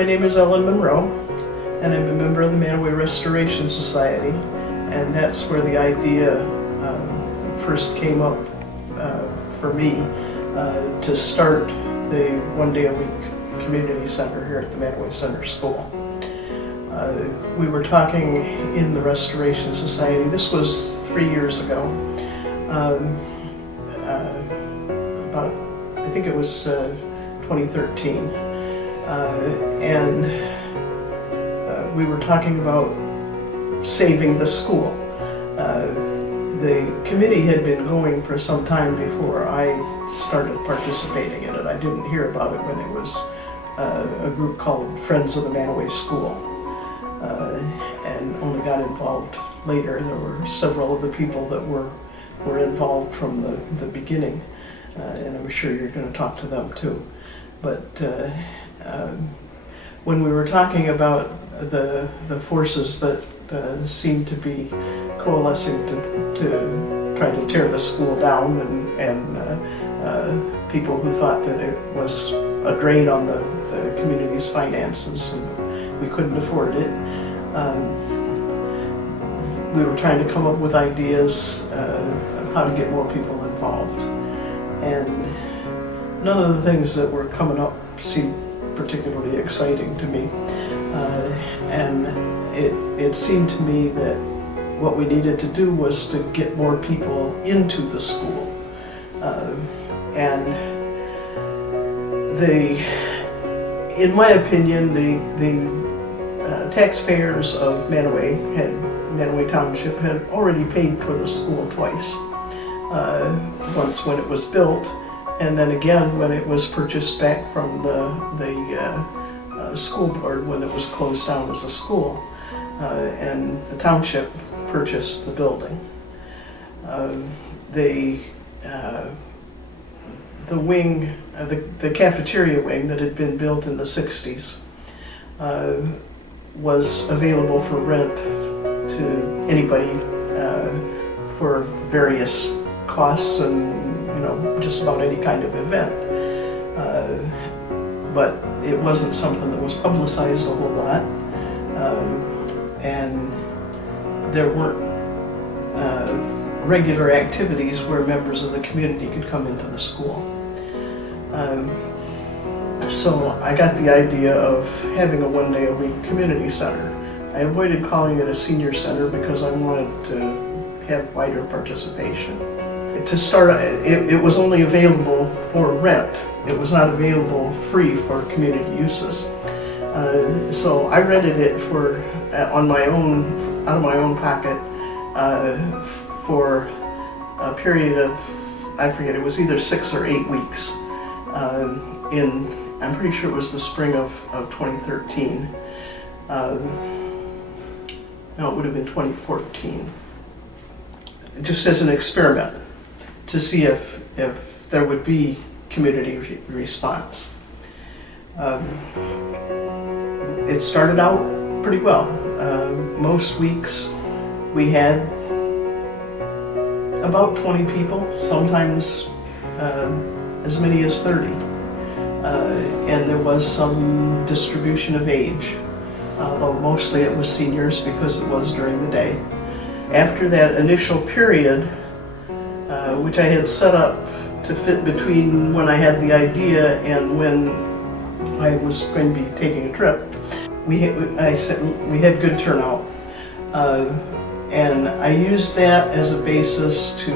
My name is Ellie Monroe, and I'm a member of the Manaway Restoration Society, and that's where the idea first came up for me to start the one-day-a-week community center here at the Manaway Center School. We were talking in the Restoration Society, this was 3 years ago, about, I think it was 2013, and we were talking about saving the school. The committee had been going for some time before I started participating in it. I didn't hear about it when it was a group called Friends of the Manaway School, and only got involved later. There were several of the people that were involved from the beginning, and I'm sure you're going to talk to them too. But when we were talking about the forces that seemed to be coalescing to try to tear the school down, and people who thought that it was a drain on the community's finances and we couldn't afford it. We were trying to come up with ideas of how to get more people involved. And none of the things that were coming up seemed particularly exciting to me. And it seemed to me that what we needed to do was to get more people into the school. In my opinion, the taxpayers of Manaway Township had already paid for the school twice. Once when it was built, and then again when it was purchased back from the school board when it was closed down as a school, and the township purchased the building. The wing, the cafeteria wing that had been built in the 60s was available for rent to anybody for various costs and just about any kind of event. But it wasn't something that was publicized a whole lot, and there weren't regular activities where members of the community could come into the school. So I got the idea of having a one-day-a-week community center. I avoided calling it a senior center because I wanted to have wider participation. To start, it was only available for rent. It was not available free for community uses. So I rented it for on my own, out of my own pocket, for a period of, I forget, it was either 6 or 8 weeks. I'm pretty sure it was the spring of 2013. No, it would have been 2014. Just as an experiment to see if there would be community response. It started out pretty well. Most weeks we had about 20 people, sometimes as many as 30. And there was some distribution of age, though mostly it was seniors because it was during the day. After that initial period, which I had set up to fit between when I had the idea and when I was going to be taking a trip, we had good turnout. And I used that as a basis to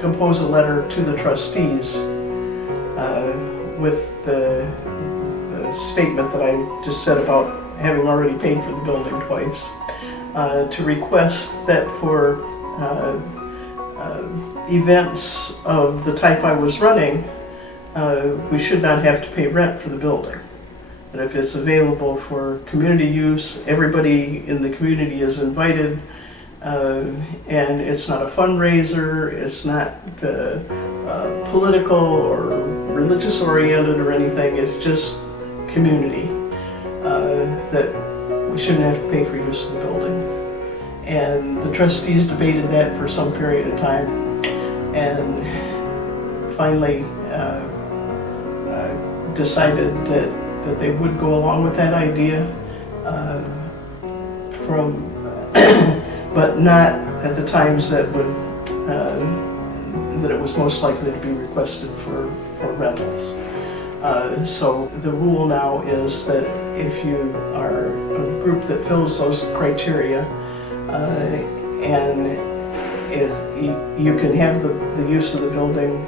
compose a letter to the trustees with the statement that I just said about having already paid for the building twice, to request that for events of the type I was running, we should not have to pay rent for the building. That if it's available for community use, everybody in the community is invited, and it's not a fundraiser, it's not political or religious oriented or anything, it's just community, that we shouldn't have to pay for use of the building. And the trustees debated that for some period of time, and finally decided that they would go along with that idea but not at the times that it was most likely to be requested for rentals. So the rule now is that if you are a group that fills those criteria and you can have the use of the building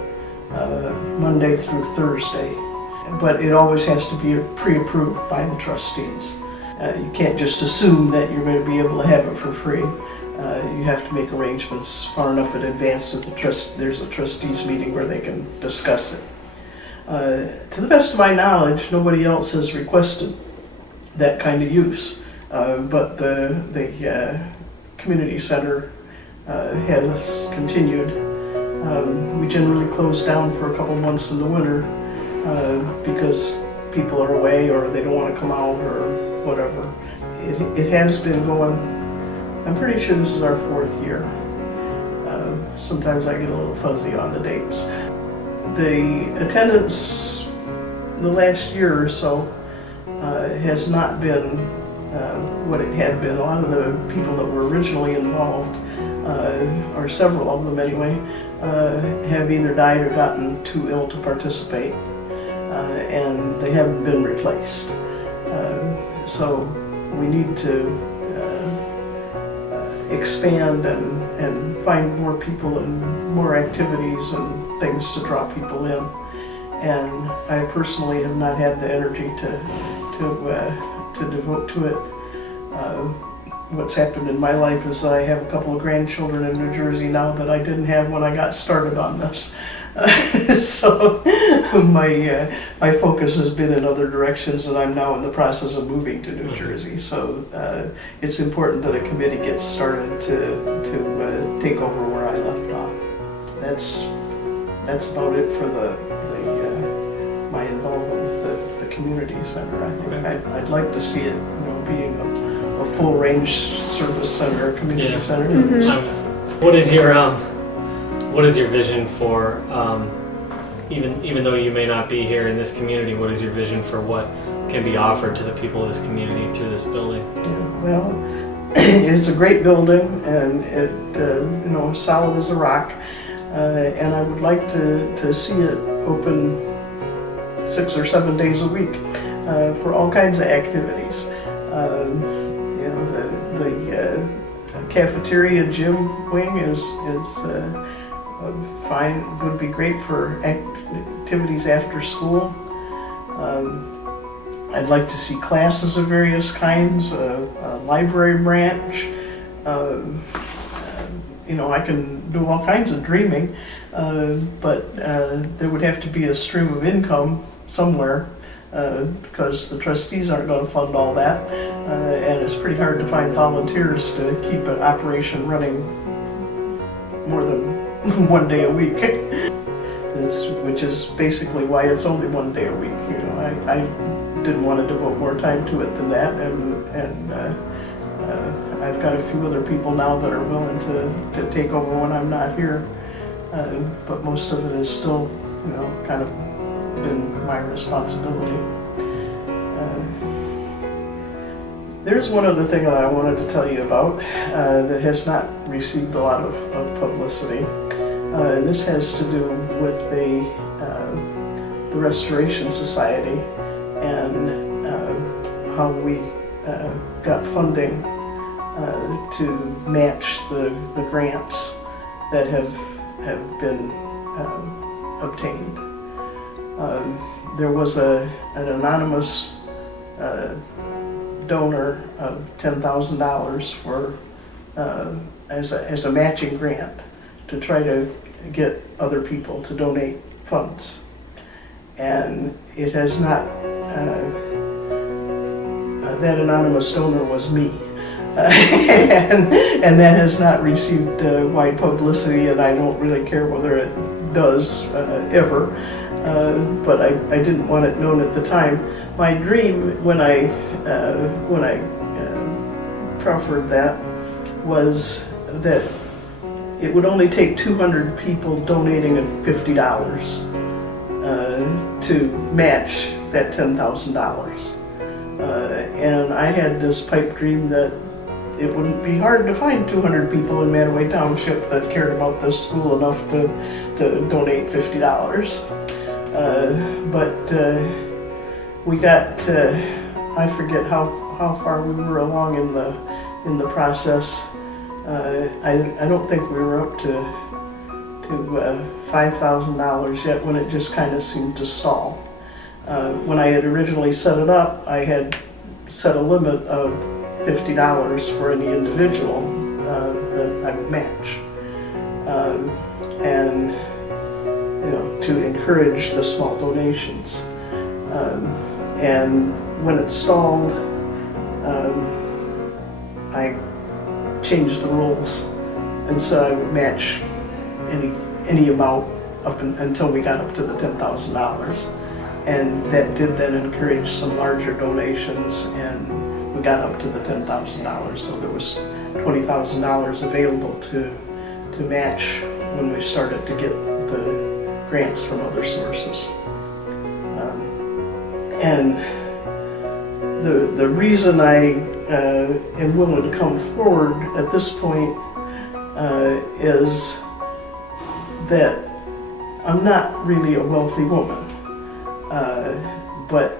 Monday through Thursday, but it always has to be pre-approved by the trustees. You can't just assume that you're going to be able to have it for free. You have to make arrangements far enough in advance that there's a trustees meeting where they can discuss it. To the best of my knowledge, nobody else has requested that kind of use, but the community center has continued. We generally close down for a couple months in the winter because people are away or they don't want to come out or whatever. It has been going, I'm pretty sure this is our 4th year. Sometimes I get a little fuzzy on the dates. The attendance the last year or so has not been what it had been. A lot of the people that were originally involved, or several of them anyway, have either died or gotten too ill to participate, and they haven't been replaced. So we need to expand and find more people and more activities and things to draw people in. And I personally have not had the energy to devote to it. What's happened in my life is I have a couple of grandchildren in New Jersey now that I didn't have when I got started on this. So my focus has been in other directions, and I'm now in the process of moving to New Jersey. So it's important that a committee gets started to take over where I left off. That's about it for my involvement with the community center. I think I'd like to see it, being a full range service center, a community center. Mm-hmm. What is your vision for, even though you may not be here in this community, what is your vision for what can be offered to the people of this community through this building? Yeah, well, it's a great building, and it solid as a rock, and I would like to see it open 6 or 7 days a week for all kinds of activities. The cafeteria gym wing is fine, would be great for activities after school. I'd like to see classes of various kinds, a library branch. I can do all kinds of dreaming, but there would have to be a stream of income somewhere. Because the trustees aren't going to fund all that, and it's pretty hard to find volunteers to keep an operation running more than 1 day a week. Which is basically why it's only 1 day a week. I didn't want to devote more time to it than that, and I've got a few other people now that are willing to take over when I'm not here, but most of it is still, kind of been my responsibility. There's one other thing that I wanted to tell you about that has not received a lot of publicity. And this has to do with the Restoration Society and how we got funding to match the grants that have been obtained. There was an anonymous donor of $10,000 for as a matching grant to try to get other people to donate funds, and it has not. That anonymous donor was me, and that has not received wide publicity, and I don't really care whether it does ever. But I didn't want it known at the time. My dream when I proffered that was that it would only take 200 people donating $50 to match that $10,000. And I had this pipe dream that it wouldn't be hard to find 200 people in Manaway Township that cared about this school enough to donate $50. But we got, I forget how far we were along in the process. I don't think we were up to $5,000 yet when it just kind of seemed to stall. When I had originally set it up, I had set a limit of $50 for any individual that I would match, and to encourage the small donations. And when it stalled, I changed the rules and said I would match any amount until we got up to the $10,000. And that did then encourage some larger donations, and we got up to the $10,000. So there was $20,000 available to match when we started to get the grants from other sources. And the reason I am willing to come forward at this point is that I'm not really a wealthy woman. But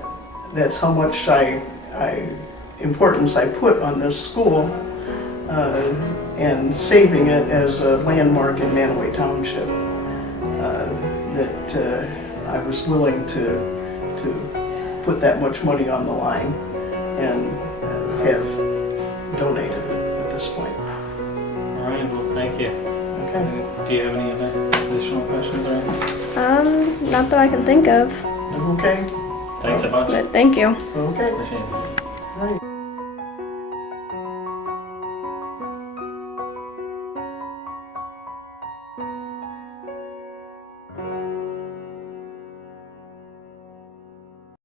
that's how much importance I put on this school and saving it as a landmark in Manaway Township. That I was willing to put that much money on the line and have donated it at this point. All right, well, thank you. Okay. Do you have any other additional questions or anything? Not that I can think of, Okay. Thanks a bunch. but thank you. Okay. Appreciate it. All right.